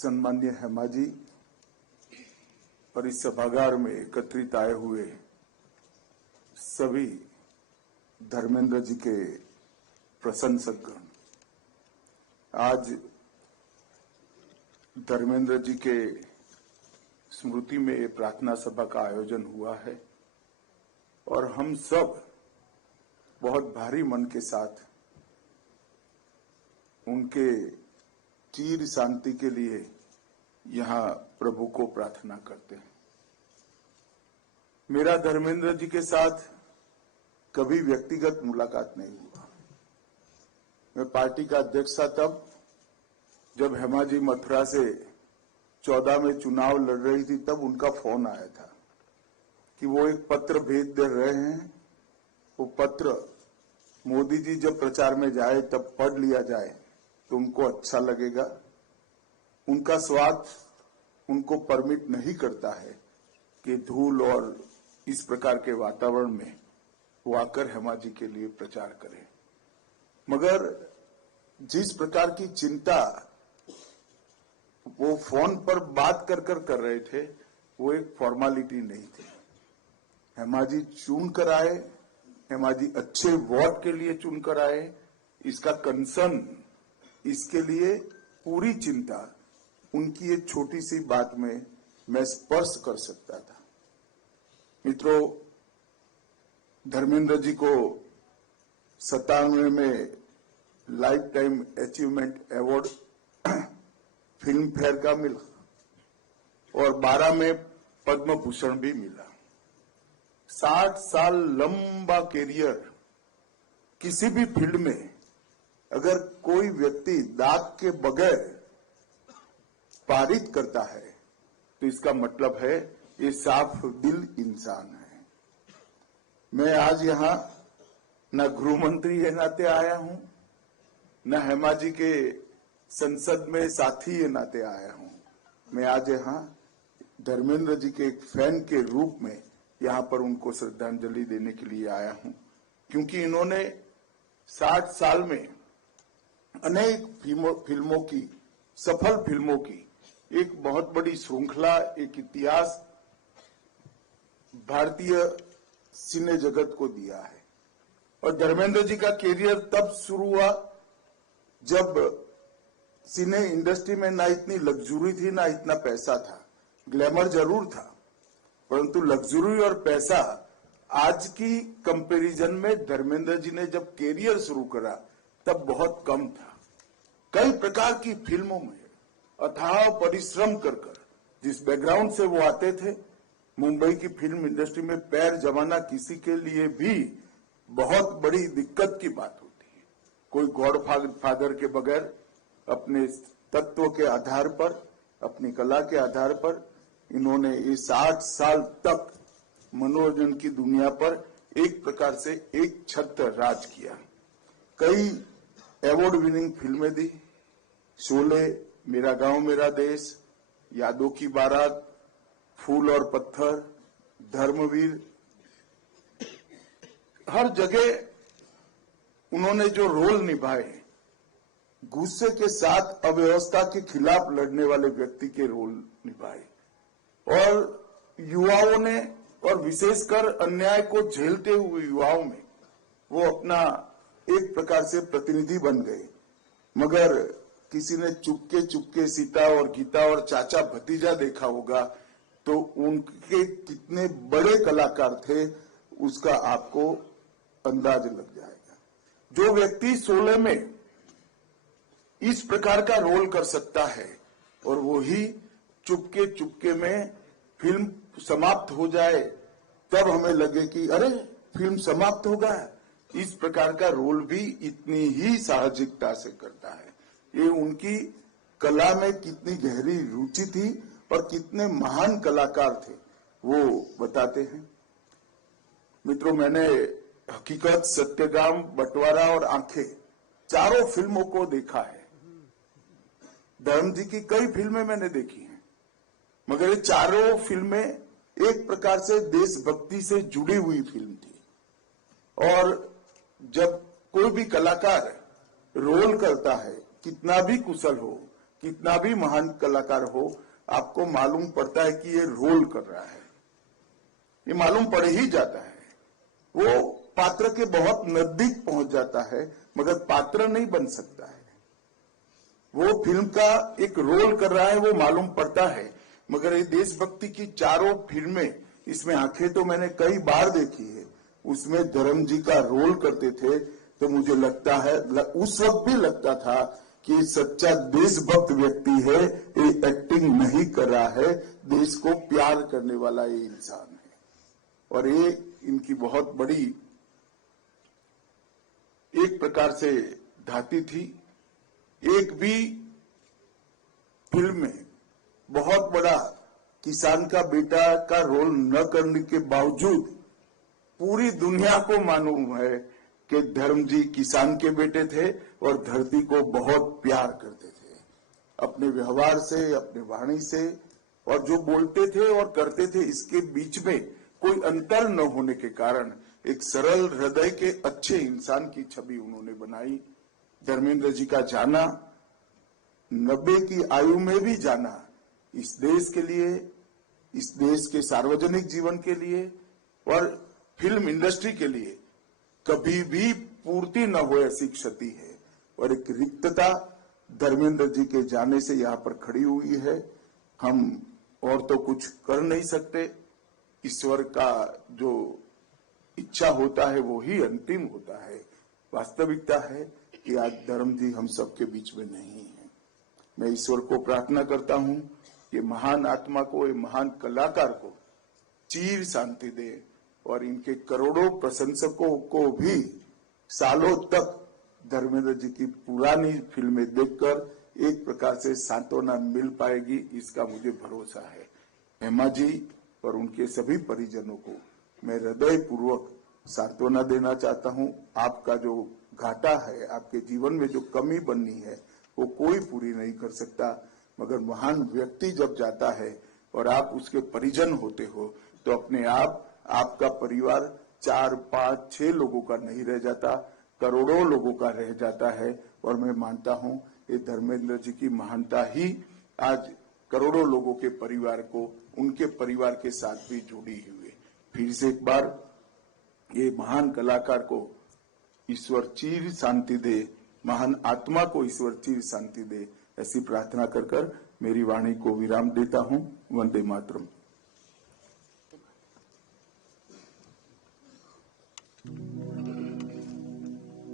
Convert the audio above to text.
सम्मान्य हेमा जी और इस सभागार में एकत्रित आए हुए सभी धर्मेंद्र जी के प्रशंसकगण, आज धर्मेंद्र जी के स्मृति में ये प्रार्थना सभा का आयोजन हुआ है और हम सब बहुत भारी मन के साथ उनके चिर शांति के लिए यहाँ प्रभु को प्रार्थना करते हैं। मेरा धर्मेंद्र जी के साथ कभी व्यक्तिगत मुलाकात नहीं हुआ। मैं पार्टी का अध्यक्ष था तब जब हेमा जी मथुरा से 14 में चुनाव लड़ रही थी, तब उनका फोन आया था कि वो एक पत्र भेज दे रहे हैं, वो पत्र मोदी जी जब प्रचार में जाए तब पढ़ लिया जाए तो उनको अच्छा लगेगा। उनका स्वास्थ्य उनको परमिट नहीं करता है कि धूल और इस प्रकार के वातावरण में वो आकर हेमा जी के लिए प्रचार करें, मगर जिस प्रकार की चिंता वो फोन पर बात कर रहे थे वो एक फॉर्मेलिटी नहीं थी। हेमा जी चुन कर आए, हेमा जी अच्छे वोट के लिए चुन कर आए, इसका कंसर्न, इसके लिए पूरी चिंता उनकी एक छोटी सी बात में मैं स्पर्श कर सकता था। मित्रों, धर्मेंद्र जी को 97 में life time achievement award film fair का मिला और 12 में पद्म भूषण भी मिला। 60 साल लंबा कैरियर, किसी भी फील्ड में अगर कोई व्यक्ति दाग के बगैर पारित करता है तो इसका मतलब है ये साफ दिल इंसान है। मैं आज यहां न गृह मंत्री के नाते आया हूं, न हेमा जी के संसद में साथी के नाते आया हूं। मैं आज यहां धर्मेंद्र जी के एक फैन के रूप में यहां पर उनको श्रद्धांजलि देने के लिए आया हूं, क्योंकि इन्होंने 60 साल में अनेक फिल्मों की, सफल फिल्मों की एक बहुत बड़ी श्रृंखला, एक इतिहास भारतीय सिने जगत को दिया है। और धर्मेंद्र जी का कैरियर तब शुरू हुआ जब सिने इंडस्ट्री में ना इतनी लग्जरी थी, ना इतना पैसा था। ग्लैमर जरूर था, परंतु लग्जरी और पैसा आज की कंपैरिजन में धर्मेंद्र जी ने जब कैरियर शुरू करा तब बहुत कम था। कई प्रकार की फिल्मों में अथाह परिश्रम कर जिस बैकग्राउंड से वो आते थे, मुंबई की फिल्म इंडस्ट्री में पैर जमाना किसी के लिए भी बहुत बड़ी दिक्कत की बात होती है। कोई गॉडफादर के बगैर अपने तत्व के आधार पर, अपनी कला के आधार पर इन्होंने ये 60 साल तक मनोरंजन की दुनिया पर एक प्रकार से एक छत्र राज किया। कई अवार्ड विनिंग फिल्में दी, शोले, मेरा गांव मेरा देश, यादों की बारात, फूल और पत्थर, धर्मवीर, हर जगह उन्होंने जो रोल निभाए, गुस्से के साथ अव्यवस्था के खिलाफ लड़ने वाले व्यक्ति के रोल निभाए और युवाओं ने, और विशेषकर अन्याय को झेलते हुए युवाओं में वो अपना एक प्रकार से प्रतिनिधि बन गए। मगर किसी ने चुपके सीता और गीता और चाचा भतीजा देखा होगा तो उनके कितने बड़े कलाकार थे उसका आपको अंदाज लग जाएगा। जो व्यक्ति 16 में इस प्रकार का रोल कर सकता है और वो ही चुपके में फिल्म समाप्त हो जाए तब हमें लगे कि अरे फिल्म समाप्त हो गया, इस प्रकार का रोल भी इतनी ही साहसिकता से करता है। ये उनकी कला में कितनी गहरी रुचि थी और कितने महान कलाकार थे वो बताते हैं। मित्रों, मैंने हकीकत, सत्यगाम, बंटवारा और आंखें चारों फिल्मों को देखा है। धर्म जी की कई फिल्में मैंने देखी हैं, मगर ये चारों फिल्में एक प्रकार से देशभक्ति से जुड़ी हुई फिल्म थी। और जब कोई भी कलाकार रोल करता है, कितना भी कुशल हो, कितना भी महान कलाकार हो, आपको मालूम पड़ता है कि ये रोल कर रहा है, ये मालूम पड़ ही जाता है। वो पात्र के बहुत नजदीक पहुंच जाता है, मगर पात्र नहीं बन सकता है। वो फिल्म का एक रोल कर रहा है, वो मालूम पड़ता है। मगर ये देशभक्ति की चारों फिल्में, इसमें आंखें तो मैंने कई बार देखी है, उसमें धर्म जी का रोल करते थे तो मुझे लगता है, उस वक्त भी लगता था कि सच्चा देशभक्त व्यक्ति है, ये एक्टिंग नहीं कर रहा है, देश को प्यार करने वाला ये इंसान है। और ये इनकी बहुत बड़ी एक प्रकार से धाती थी। एक भी फिल्म में बहुत बड़ा किसान का बेटा का रोल न करने के बावजूद पूरी दुनिया को मालूम है कि धर्म जी किसान के बेटे थे और धरती को बहुत प्यार करते थे। अपने व्यवहार से, अपने वाणी से, और जो बोलते थे और करते थे, इसके बीच में कोई अंतर न होने के कारण एक सरल हृदय के अच्छे इंसान की छवि उन्होंने बनाई। धर्मेंद्र जी का जाना, 90 की आयु में भी जाना, इस देश के लिए, इस देश के सार्वजनिक जीवन के लिए और फिल्म इंडस्ट्री के लिए कभी भी पूर्ति न हो ऐसी क्षति है। और एक रिक्तता धर्मेंद्र जी के जाने से यहाँ पर खड़ी हुई है। हम और तो कुछ कर नहीं सकते, ईश्वर का जो इच्छा होता है वो ही अंतिम होता है। वास्तविकता है कि आज धर्म जी हम सबके बीच में नहीं है। मैं ईश्वर को प्रार्थना करता हूं कि महान आत्मा को, ये महान कलाकार को चीर शांति दे और इनके करोड़ों प्रशंसकों को भी सालों तक धर्मेंद्र जी की पुरानी फिल्में देखकर एक प्रकार से सांत्वना मिल पाएगी, इसका मुझे भरोसा है। हेमा जी और उनके सभी परिजनों को मैं हृदय पूर्वक सांत्वना देना चाहता हूं। आपका जो घाटा है, आपके जीवन में जो कमी बननी है, वो कोई पूरी नहीं कर सकता। मगर महान व्यक्ति जब जाता है और आप उसके परिजन होते हो, तो अपने आप आपका परिवार 4, 5, 6 लोगों का नहीं रह जाता, करोड़ों लोगों का रह जाता है। और मैं मानता हूं ये धर्मेंद्र जी की महानता ही आज करोड़ों लोगों के परिवार को, उनके परिवार के साथ भी जुड़ी हुई है। फिर से एक बार ये महान कलाकार को ईश्वर चीर शांति दे, महान आत्मा को ईश्वर चीर शांति दे, ऐसी प्रार्थना कर मेरी वाणी को विराम देता हूं। वंदे मातरम।